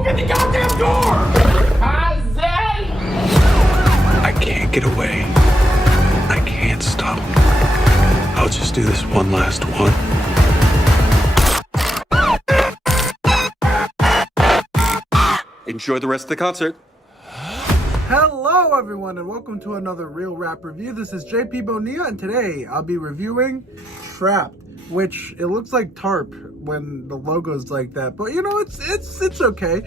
Open the goddamn door! I can't get away. I can't stop. I'll just do this one last one. Enjoy the rest of the concert. Hello everyone and welcome to another Real Rap Review. This is JP Bonilla and today I'll be reviewing Trapped, which it looks like tarp when the logo's like that, but you know, it's okay.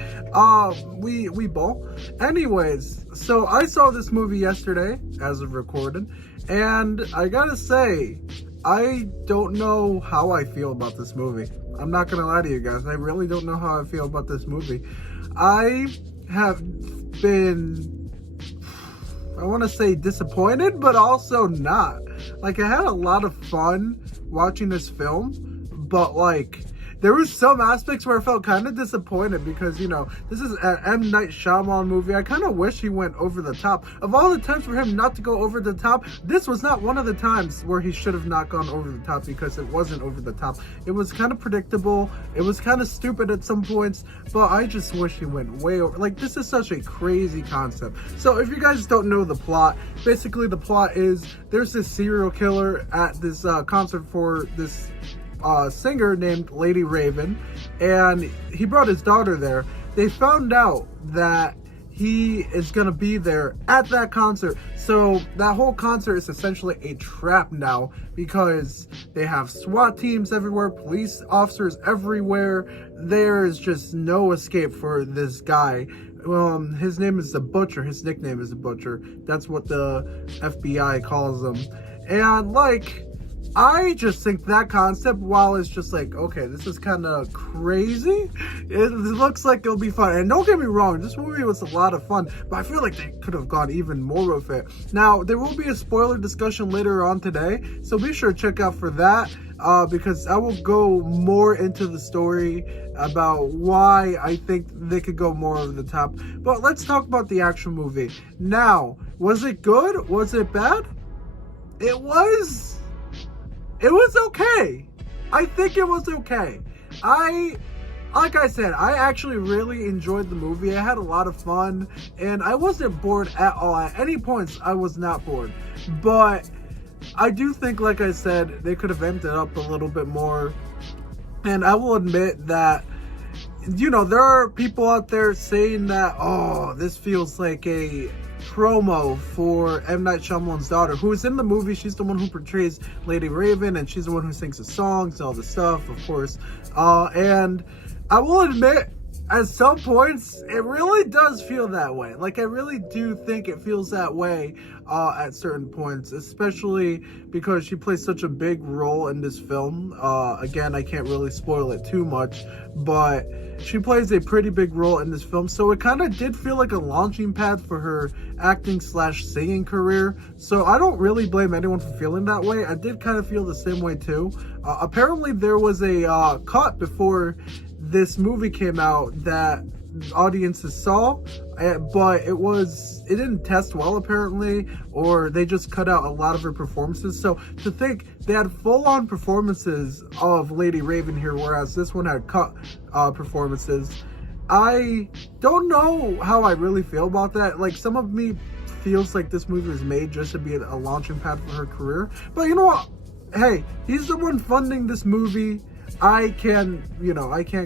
We ball. Anyways, so I saw this movie yesterday as of recording, and I gotta say, I don't know how I feel about this movie. I'm not gonna lie to you guys, I really don't know how I feel about this movie. I have been, I want to say disappointed, but also not. Like, I had a lot of fun watching this film, but like, there was some aspects where I felt kind of disappointed because, you know, this is an M. Night Shyamalan movie. I kind of wish he went over the top. Of all the times for him not to go over the top, this was not one of the times where he should have not gone over the top, because it wasn't over the top. It was kind of predictable. It was kind of stupid at some points, but I just wish he went way over. Like, this is such a crazy concept. So if you guys don't know the plot, basically the plot is there's this serial killer at this concert for this singer named Lady Raven, and he brought his daughter there. They found out that he is gonna be there at that concert, so that whole concert is essentially a trap now, because they have SWAT teams everywhere, police officers everywhere. There is just no escape for this guy. His name is the Butcher. His nickname is the Butcher. That's what the FBI calls him. And like, I just think that concept, while it's just like, okay, this is kind of crazy, it looks like it'll be fun. And don't get me wrong, this movie was a lot of fun, but I feel like they could have gone even more with it. Now, there will be a spoiler discussion later on today, so be sure to check out for that, because I will go more into the story about why I think they could go more over the top. But let's talk about the actual movie. Now, was it good? Was it bad? It was okay. I think it was okay. Like I said, I actually really enjoyed the movie. I had a lot of fun, and I wasn't bored at all. At any points, I was not bored. But I do think, like I said, they could have amped it up a little bit more. And I will admit that, you know, there are people out there saying that, oh, this feels like a promo for M. Night Shyamalan's daughter, who is in the movie. She's the one who portrays Lady Raven, and she's the one who sings the songs and all the stuff, of course. And I will admit, at some points, it really does feel that way. Like, I really do think it feels that way at certain points, especially because she plays such a big role in this film. Again, I can't really spoil it too much, but she plays a pretty big role in this film, so it kind of did feel like a launching pad for her acting / singing career. So I don't really blame anyone for feeling that way. I did kind of feel the same way too. Apparently there was a cut before this movie came out that audiences saw, but it didn't test well apparently, or they just cut out a lot of her performances. So to think they had full-on performances of Lady Raven here, whereas this one had cut performances, I don't know how I really feel about that. Like, some of me feels like this movie was made just to be a launching pad for her career, but you know what, hey, he's the one funding this movie. I can't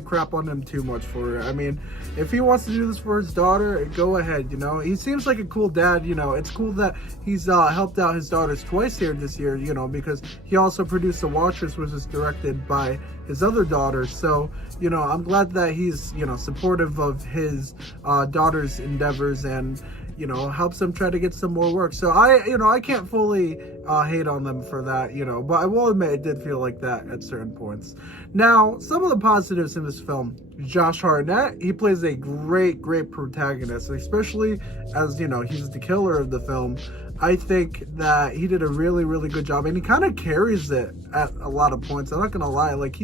crap on him too much for it. I mean, if he wants to do this for his daughter, go ahead, you know. He seems like a cool dad, you know. It's cool that he's helped out his daughters twice here this year, you know, because he also produced The Watchers, which was directed by his other daughters. So, you know, I'm glad that he's, you know, supportive of his daughter's endeavors, and, you know, helps them try to get some more work. So I can't fully hate on them for that, you know, but I will admit it did feel like that at certain points. Now, some of the positives in this film: Josh Hartnett, he plays a great protagonist, especially as, you know, he's the killer of the film. I think that he did a really good job, and he kind of carries it at a lot of points. I'm not gonna lie, like,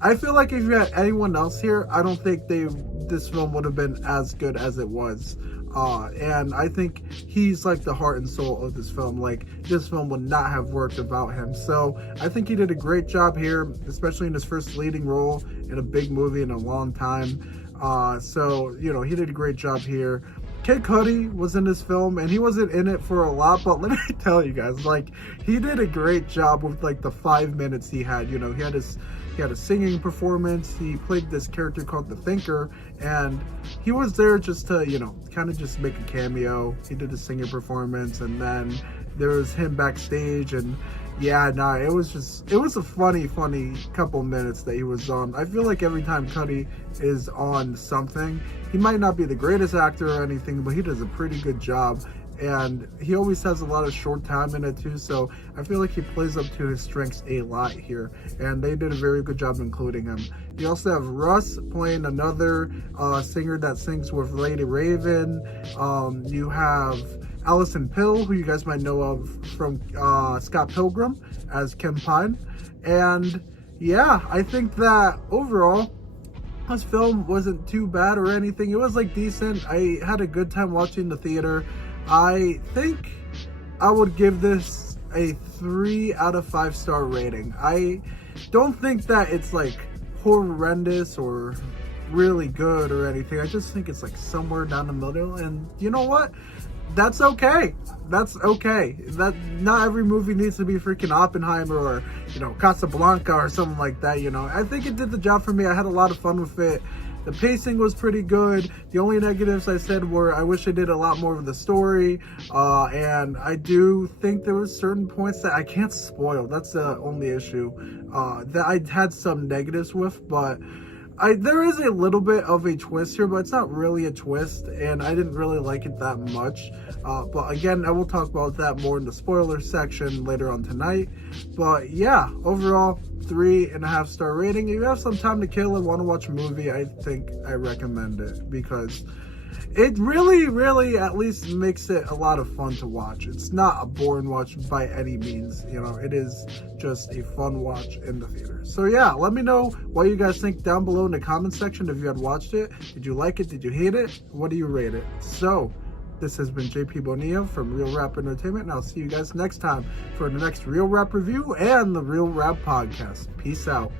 I feel like if you had anyone else here, I don't think this film would have been as good as it was. And I think he's like the heart and soul of this film. Like, this film would not have worked without him. So I think he did a great job here, especially in his first leading role in a big movie in a long time. So, he did a great job here. Kid Cudi was in this film, and he wasn't in it for a lot, but let me tell you guys, he did a great job with the 5 minutes he had. He had a singing performance. He played this character called the Thinker, and he was there just to kind of just make a cameo. He did a singing performance, and then there was him backstage, and it was a funny couple minutes that he was on. I feel like every time Cudi is on something, he might not be the greatest actor or anything, but he does a pretty good job, and he always has a lot of short time in it too, so I feel like he plays up to his strengths a lot here, and they did a very good job including him. You also have Russ playing another singer that sings with Lady Raven. You have Allison Pill, who you guys might know of from Scott Pilgrim as Kim Pine. And I think that overall this film wasn't too bad or anything. It was decent. I had a good time watching the theater. I think I would give this a 3 out of 5 star rating. I don't think that it's horrendous or really good or anything. I just think it's somewhere down the middle, and you know what? That's okay. That not every movie needs to be freaking Oppenheimer or Casablanca or something like that. I think it did the job for me. I had a lot of fun with it. The pacing was pretty good. The only negatives I said were I wish I did a lot more of the story, and I do think there were certain points that I can't spoil. That's the only issue that I had some negatives with, but there is a little bit of a twist here, but it's not really a twist, and I didn't really like it that much. But again, I will talk about that more in the spoiler section later on tonight. But overall, 3.5 star rating. If you have some time to kill and want to watch a movie, I think I recommend it, because it really at least makes it a lot of fun to watch. It's not a boring watch by any means. It is just a fun watch in the theater. So let me know what you guys think down below in the comment section. If you had watched it, did you like it? Did you hate it? What do you rate it? So this has been JP Bonilla from Real Rap Entertainment, and I'll see you guys next time for the next Real Rap review and the Real Rap podcast. Peace out.